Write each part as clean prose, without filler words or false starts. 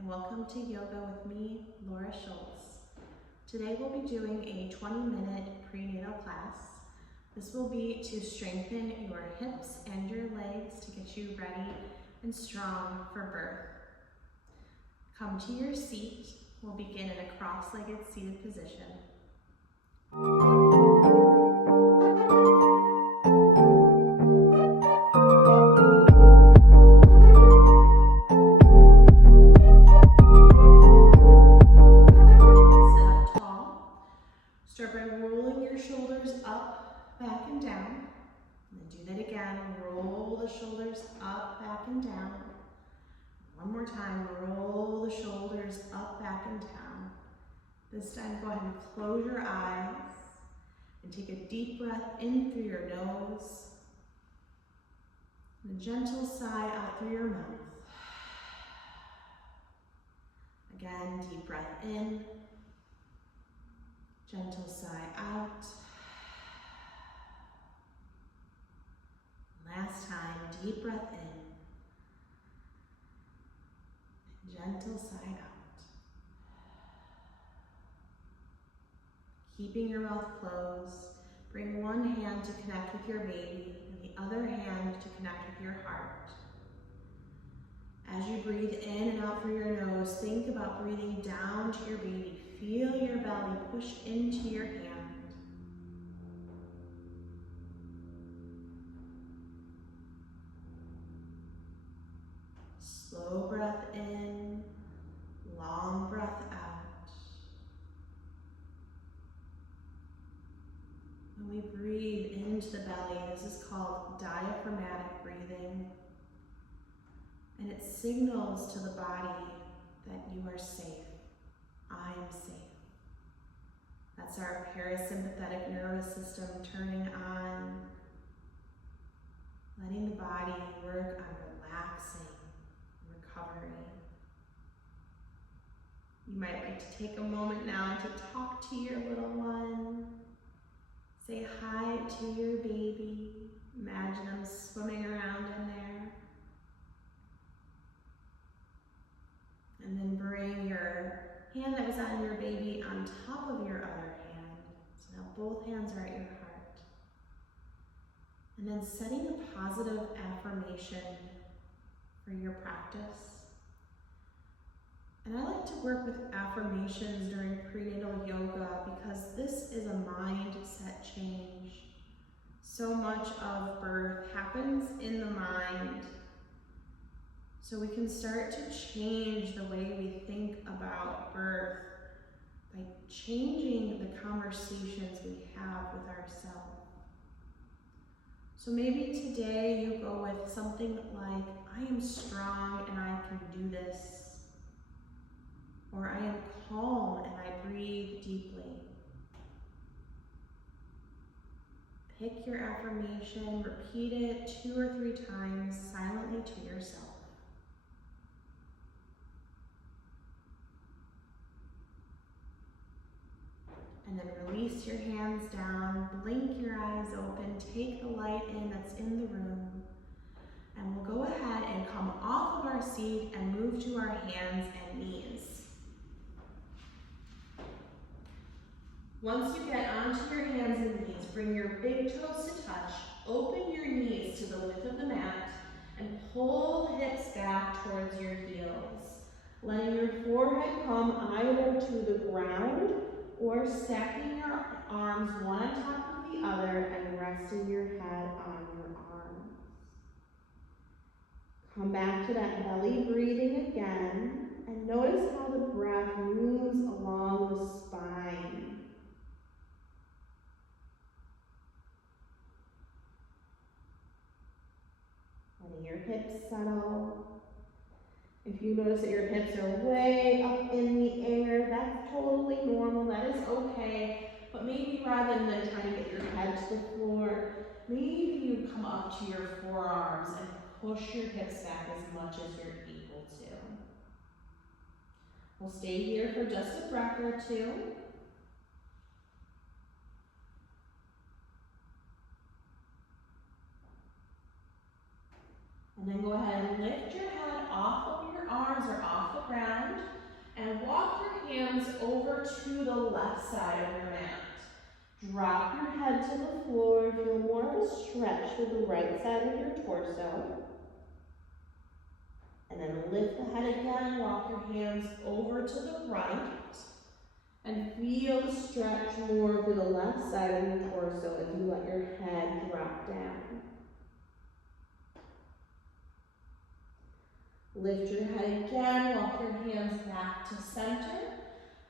and welcome to Yoga with me, Laura Schultz. Today we'll be doing a 20-minute prenatal class. This will be to strengthen your hips and your legs to get you ready and strong for birth. Come to your seat. We'll begin in a cross-legged seated position. Start by rolling your shoulders up, back, and down. And then do that again. Roll the shoulders up, back, and down. One more time. Roll the shoulders up, back, and down. This time, go ahead and close your eyes and take a deep breath in through your nose and a gentle sigh out through your mouth. Again, deep breath in. Gentle sigh out. Last time, deep breath in. Gentle sigh out. Keeping your mouth closed, bring one hand to connect with your baby and the other hand to connect with your heart. As you breathe in and out through your nose, think about breathing down to your baby. Feel your belly push into your hand. Slow breath in, long breath out. When we breathe into the belly, this is called diaphragmatic breathing. And it signals to the body that you are safe. I am safe. That's our parasympathetic nervous system turning on, letting the body work on relaxing, recovering. You might like to take a moment now to talk to your little one. Say hi to your baby. Imagine them swimming around in there. And then bring your hand that was on your baby on top of your other hand. So now both hands are at your heart. And then setting a positive affirmation for your practice. And I like to work with affirmations during prenatal yoga because this is a mindset change. So much of birth happens in the mind. So we can start to change the way we think about birth by changing the conversations we have with ourselves. So maybe today you go with something like, I am strong and I can do this. Or I am calm and I breathe deeply. Pick your affirmation, repeat it 2 or 3 times silently to yourself. And then release your hands down, blink your eyes open, take the light in that's in the room. And we'll go ahead and come off of our seat and move to our hands and knees. Once you get onto your hands and knees, bring your big toes to touch, open your knees to the width of the mat, and pull the hips back towards your heels. Letting your forehead come either to the ground or stacking your arms one on top of the other and resting your head on your arms. Come back to that belly breathing again, and notice how the breath moves along the spine. Letting your hips settle. If you notice that your hips are way up in the air, that's totally normal, that is okay. But maybe rather than trying to get your head to the floor, maybe you come up to your forearms and push your hips back as much as you're able to. We'll stay here for just a breath or two. And then go ahead and lift your head off of your arms or off the ground. hands over to the left side of your mat. Drop your head to the floor. Feel more of a stretch with the right side of your torso. And then lift the head again, walk your hands over to the right. And feel the stretch more to the left side of your torso as you let your head drop down. Lift your head again, walk your hands back to center.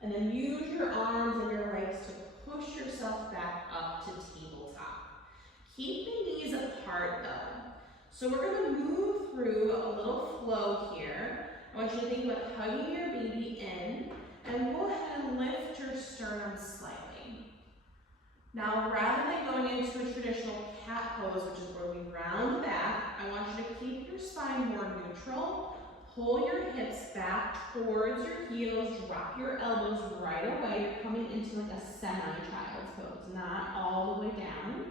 And then use your arms and your legs to push yourself back up to tabletop. Keep the knees apart though. So we're going to move through a little flow here. I want you to think about hugging your baby in, and go ahead and lift your sternum slightly. Now, rather than going into a traditional cat pose, which is where we round back, I want you to keep your spine more neutral. Pull your hips back towards your heels, drop your elbows right away. You're coming into like a semi-child's pose, not all the way down.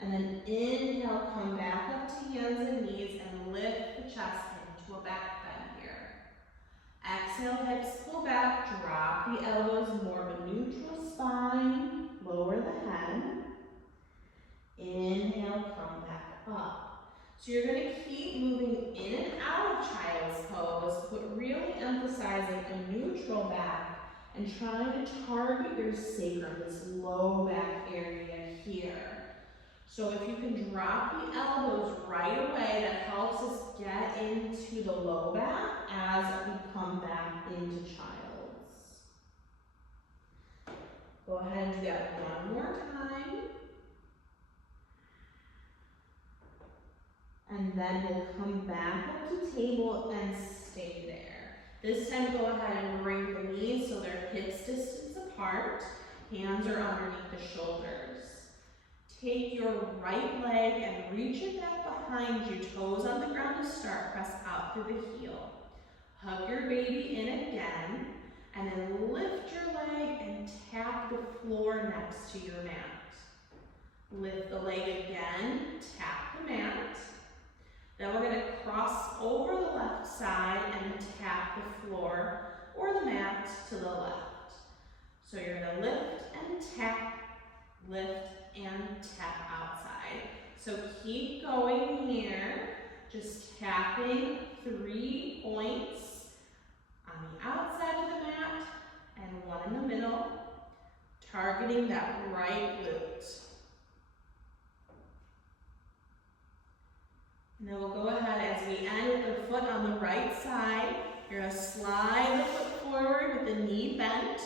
And then inhale, come back up to hands and knees and lift the chest into a back bend here. Exhale, hips pull back, drop the elbows, more of a neutral spine, lower the head. Inhale, come back up. So you're going to keep moving in and out of child's pose, but really emphasizing a neutral back and trying to target your sacrum, this low back area here. So if you can drop the elbows right away, that helps us get into the low back as we come back into child's. Go ahead and do that one more time. And then we'll come back up to table and stay there. This time go ahead and bring the knees so they're hips distance apart. Hands are underneath the shoulders. Take your right leg and reach it back behind you, toes on the ground to start, press out through the heel. Hug your baby in again, and then lift your leg and tap the floor next to your mat. Lift the leg again, tap the mat. Then we're going to cross over the left side and tap the floor or the mat to the left. So you're going to lift and tap, lift and tap outside. So keep going here, just tapping 3 points on the outside of the mat and 1 in the middle, targeting that right glute. And then we'll go ahead as we end with the foot on the right side. You're going to slide the foot forward with the knee bent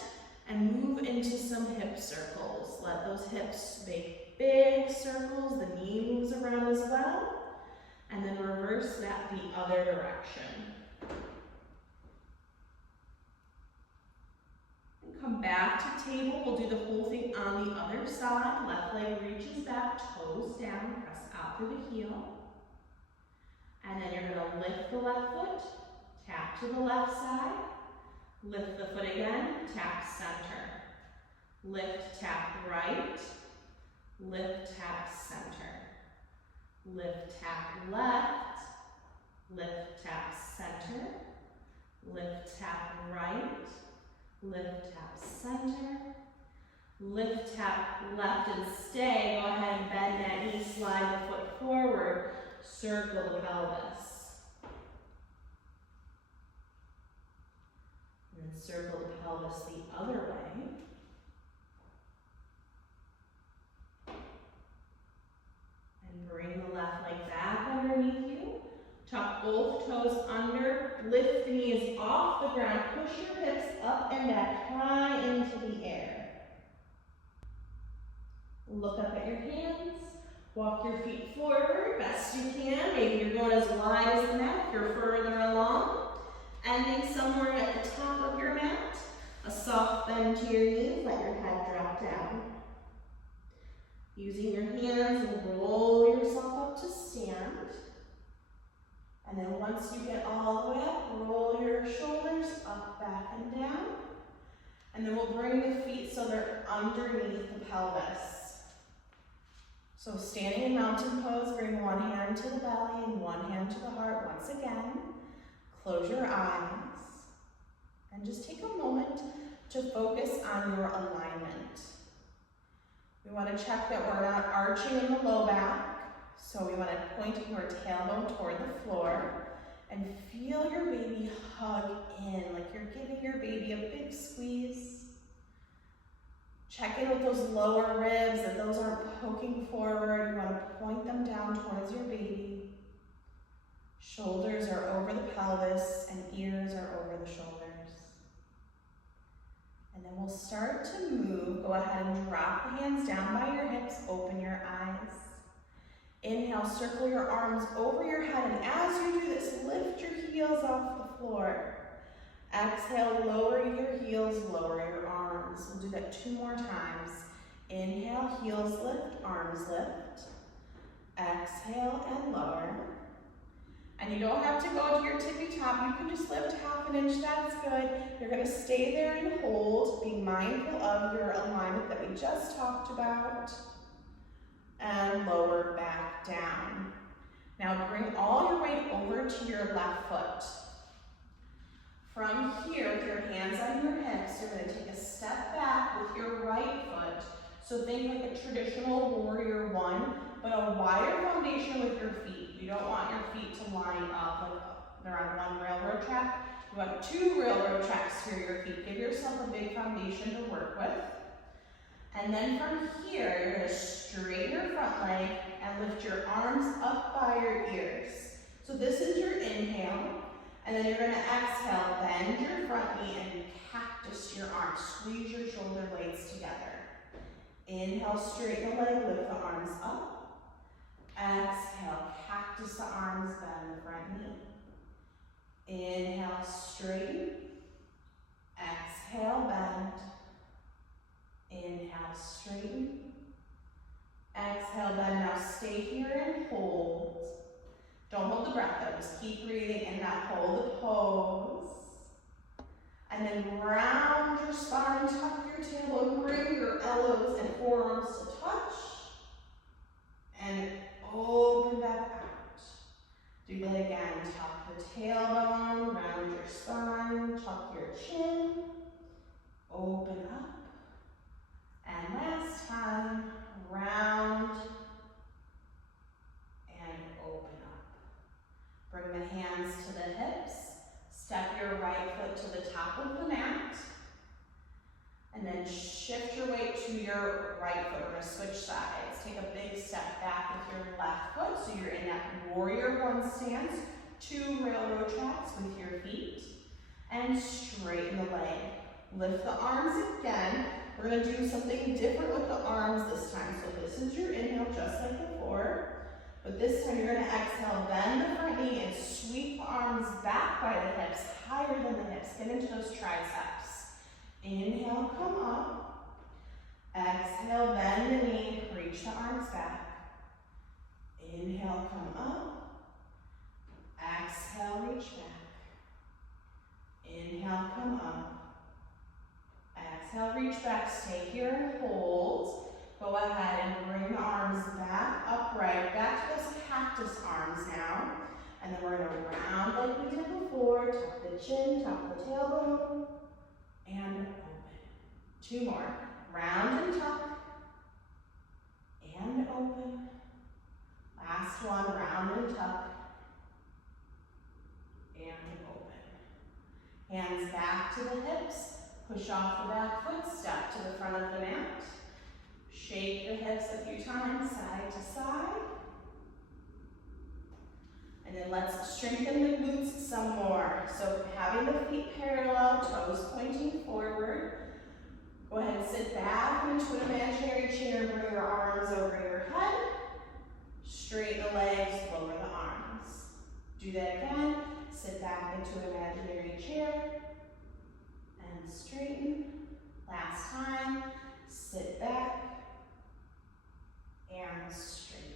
and move into some hip circles. Let those hips make big circles. The knee moves around as well. And then reverse that the other direction. And come back to table. We'll do the whole thing on the other side. Left leg reaches back, toes down, press out through the heel. And then you're going to lift the left foot, tap to the left side. Lift the foot again, tap center. Lift, tap right. Lift, tap center. Lift, tap left. Lift, tap center. Lift, tap right. Lift, tap center. Lift, tap left and stay. Go ahead and bend that knee, slide the foot forward. Circle the pelvis. And then circle the pelvis the other way. And bring the left leg back underneath you. Tuck both toes under. Lift the knees off the ground. Push your hips up and back high into the air. Look up at your hands. Walk your feet forward best you can. Maybe you're going as wide as the mat if you're further along. Ending somewhere at the top of your mat. A soft bend to your knees. Let your head drop down. Using your hands, roll yourself up to stand. And then once you get all the way up, roll your shoulders up, back, and down. And then we'll bring the feet so they're underneath the pelvis. So standing in mountain pose, bring one hand to the belly and one hand to the heart once again. Close your eyes and just take a moment to focus on your alignment. We want to check that we're not arching in the low back, so we want to point your tailbone toward the floor and feel your baby hug in, like you're giving your baby a big squeeze. Check in with those lower ribs, if those aren't poking forward, you want to point them down towards your baby. Shoulders are over the pelvis and ears are over the shoulders. And then we'll start to move. Go ahead and drop the hands down by your hips, open your eyes. Inhale, circle your arms over your head, and as you do this, lift your heels off the floor. Exhale, lower your heels, lower your arms. We'll do that 2 more times. Inhale, heels lift, arms lift. Exhale and lower. And you don't have to go to your tippy top. You can just lift 1/2 inch, that's good. You're gonna stay there and hold, being mindful of your alignment that we just talked about. And lower back down. Now bring all your weight over to your left foot. From here, with your hands on your hips, you're gonna take a step back with your right foot. So think like a traditional warrior 1, but a wider foundation with your feet. You don't want your feet to line up like they're on 1 railroad track. You want 2 railroad tracks for your feet. Give yourself a big foundation to work with. And then from here, you're gonna straighten your front leg and lift your arms up by your ears. So this is your inhale. And then you're gonna exhale, bend your front knee and cactus your arms. Squeeze your shoulder blades together. Inhale, straighten the leg, lift the arms up. Exhale, cactus the arms, bend the front knee. Inhale, straighten. Exhale, bend. Inhale, straighten. Exhale, bend. Now stay here and hold. Don't hold the breath though, just keep breathing and not hold the pose. And then round your spine, tuck your tailbone, bring your elbows and forearms to touch. And open back out. Do that again, tuck the tailbone, round your spine, tuck your chin, open up. And last time, round and open up. Bring the hands to the hips. Step your right foot to the top of the mat. And then shift your weight to your right foot. We're gonna switch sides. Take a big step back with your left foot. So you're in that warrior 1 stance. 2 railroad tracks with your feet. And straighten the leg. Lift the arms again. We're gonna do something different with the arms this time. So this is your inhale, just like before. But this time you're gonna exhale, bend the front knee and sweep the arms back by the hips, higher than the hips. Get into those triceps. Inhale, come up. Exhale, bend the knee, reach the arms back. Inhale, come up. Exhale, reach back. Inhale, come up. Exhale, reach back, stay here and hold. Go ahead and bring the arms back upright, back to those cactus arms now. And then we're gonna round like we did before, tuck the chin, tuck the tailbone, and open. 2 more, round and tuck, and open. Last one, round and tuck, and open. Hands back to the hips. Push off the back foot, step to the front of the mat. Shake the hips a few times, side to side. And then let's strengthen the glutes some more. So having the feet parallel, toes pointing forward. Go ahead and sit back into an imaginary chair, bring your arms over your head. Straighten the legs, lower the arms. Do that again. Sit back into an imaginary chair. And straighten. Last time, sit back and straighten.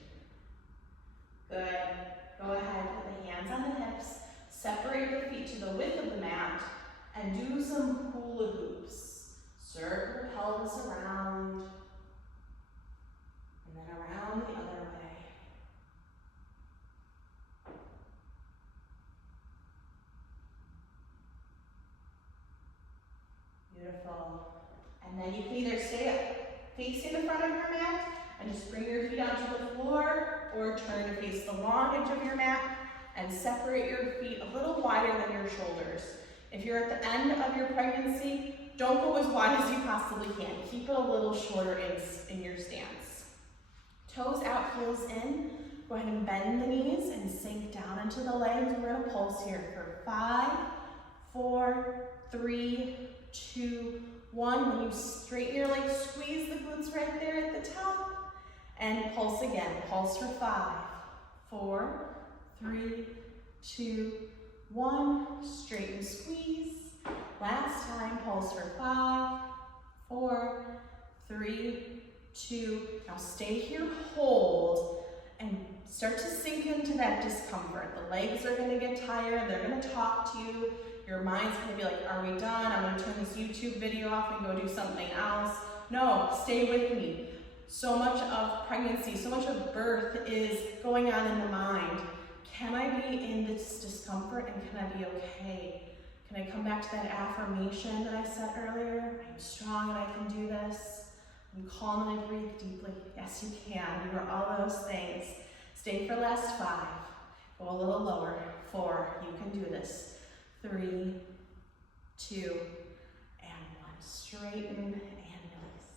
Good. Go ahead, put the hands on the hips, separate the feet to the width of the mat, and do some hula hoops. Circle the pelvis around, and then around the other way. Beautiful. And then you can either stay facing the front of your mat and just bring your feet onto the floor, or turn to face the long edge of your mat and separate your feet a little wider than your shoulders. If you're at the end of your pregnancy, don't go as wide as you possibly can. Keep it a little shorter in your stance. Toes out, heels in. Go ahead and bend the knees and sink down into the legs. We're gonna pulse here for 5, 4, 3, 2, 1. When you straighten your legs, squeeze the glutes right there at the top. And pulse again. Pulse for 5, 4, 3, 2, 1. Straighten, squeeze. Last time, pulse for 5, 4, 3, 2. Now stay here, hold, and start to sink into that discomfort. The legs are gonna get tired, they're gonna talk to you. Your mind's gonna be like, are we done? I'm gonna turn this YouTube video off and go do something else. No, stay with me. So much of pregnancy, so much of birth is going on in the mind. Can I be in this discomfort and can I be okay? Can I come back to that affirmation that I said earlier? I'm strong and I can do this. I'm calm and I breathe deeply. Yes, you can. You are all those things. Stay for last 5. Go a little lower. 4. You can do this. 3, 2, and 1. Straighten and release.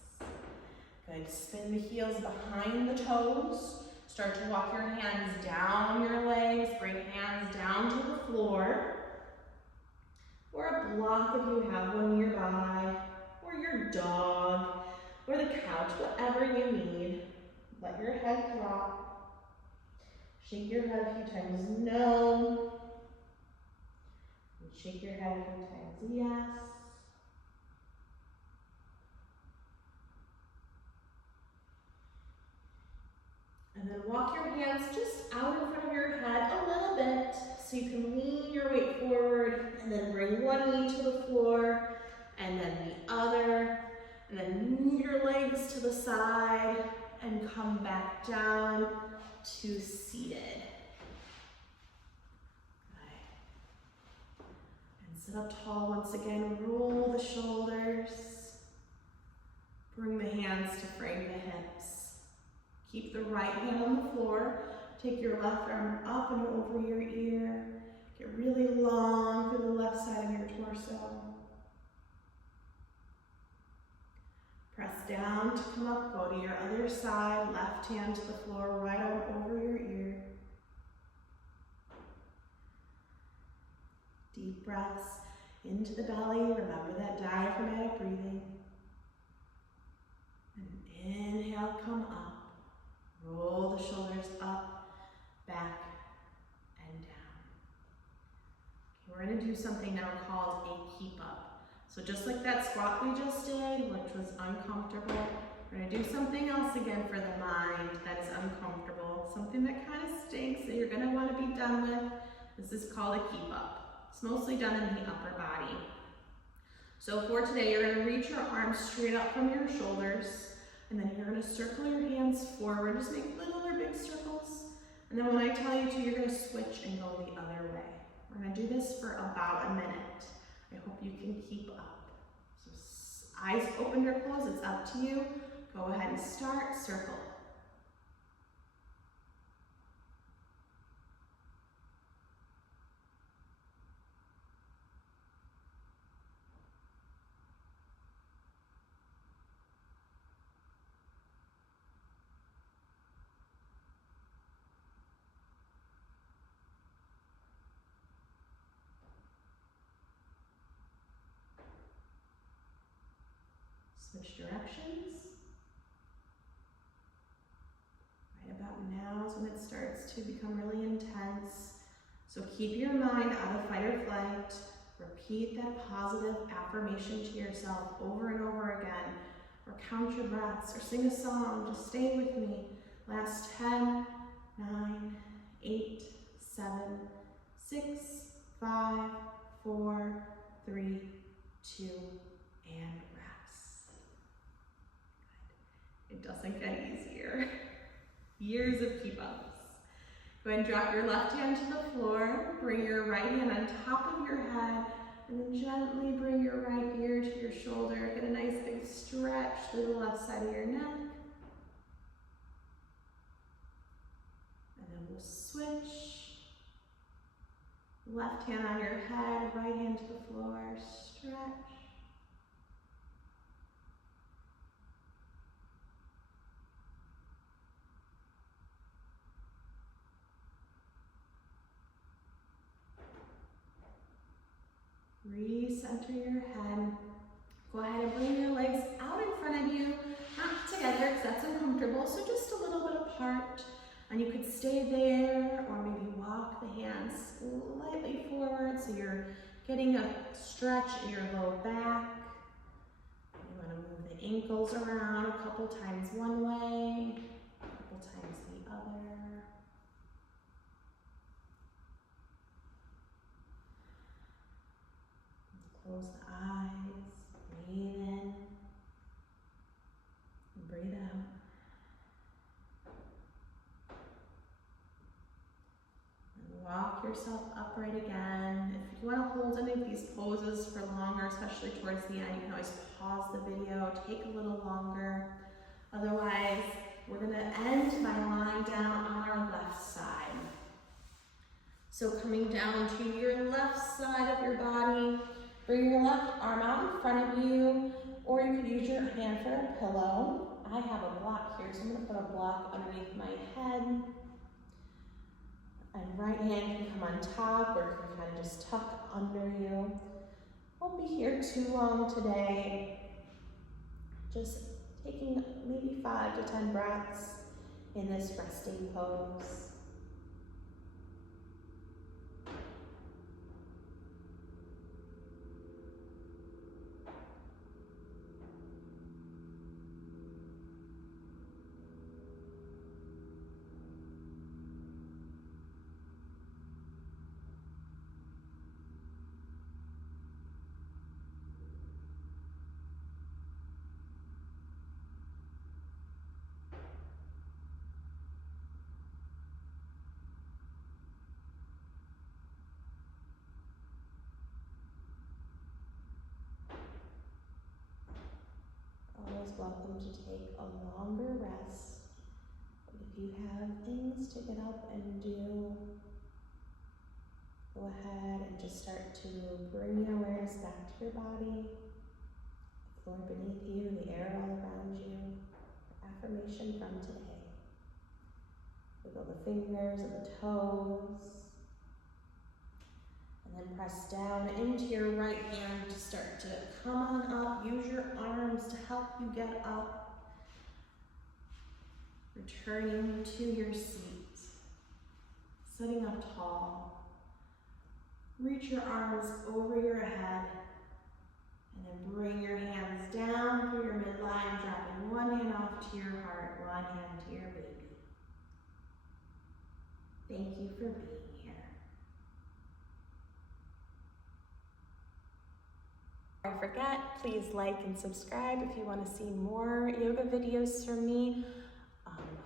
Good. Spin the heels behind the toes. Start to walk your hands down your legs. Bring hands down to the floor. Or a block if you have one nearby. Or your dog. Or the couch. Whatever you need. Let your head drop. Shake your head a few times. No. And shake your head a few times. Yes. And then walk your hands just out in front of your head a little bit so you can lean your weight forward, and then bring one knee to the floor and then the other, and then move your legs to the side and come back down to seated. Good. And sit up tall once again. Roll the shoulders. Bring the hands to frame the hips. Keep the right hand on the floor. Take your left arm up and over your ear. Get really long through the left side of your torso. Press down to come up. Go to your other side. Left hand to the floor, right arm over your ear. Deep breaths into the belly. Remember that diaphragmatic breathing. And inhale, come up. Roll the shoulders up, back, and down. Okay, we're going to do something now called a keep up. So just like that squat we just did, which was uncomfortable, we're going to do something else again for the mind that is uncomfortable, something that kind of stinks that you're going to want to be done with. This is called a keep up. It's mostly done in the upper body. So for today, you're going to reach your arms straight up from your shoulders. And then you're going to circle your hands forward. Just make little or big circles. And then when I tell you to, you're going to switch and go the other way. We're going to do this for about a minute. I hope you can keep up. So eyes open or closed, it's up to you. Go ahead and start. Circle. Switch directions. Right about now is when it starts to become really intense. So keep your mind out of fight or flight. Repeat that positive affirmation to yourself over and over again. Or count your breaths or sing a song. Just stay with me. Last 10, 9, 8, 7, 6, 5, 4, 3, 2, and rest. It doesn't get easier. Years of keep-ups. Go ahead and drop your left hand to the floor. Bring your right hand on top of your head. And then gently bring your right ear to your shoulder. Get a nice big stretch through the left side of your neck. And then we'll switch. Left hand on your head, right hand to the floor. Stretch. Recenter your head. Go ahead and bring your legs out in front of you, not together because that's uncomfortable, so just a little bit apart. And you could stay there or maybe walk the hands slightly forward so you're getting a stretch in your low back. You want to move the ankles around a couple times one way, a couple times the other. Close the eyes, breathe in, and breathe out. And walk yourself upright again. If you want to hold any of these poses for longer, especially towards the end, you can always pause the video, take a little longer. Otherwise, we're going to end by lying down on our left side. So coming down to your left side of your body, bring your left arm out in front of you, or you could use your hand for a pillow. I have a block here, so I'm going to put a block underneath my head. And right hand can come on top, or it can kind of just tuck under you. Won't be here too long today. Just taking maybe 5 to 10 breaths in this resting pose. Always welcome to take a longer rest. But if you have things to get up and do, go ahead and just start to bring your awareness back to your body, the floor beneath you, the air all around you. Affirmation from today. Wiggle the fingers and the toes. And then press down into your right hand to start to come on up. Use your arms to help you get up. Returning to your seat. Sitting up tall. Reach your arms over your head. And then bring your hands down through your midline, dropping one hand off to your heart, one hand to your baby. Thank you for being here. Before I forget, please like and subscribe if you want to see more yoga videos from me.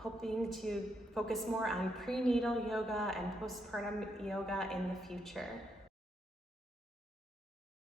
Hoping to focus more on prenatal yoga and postpartum yoga in the future.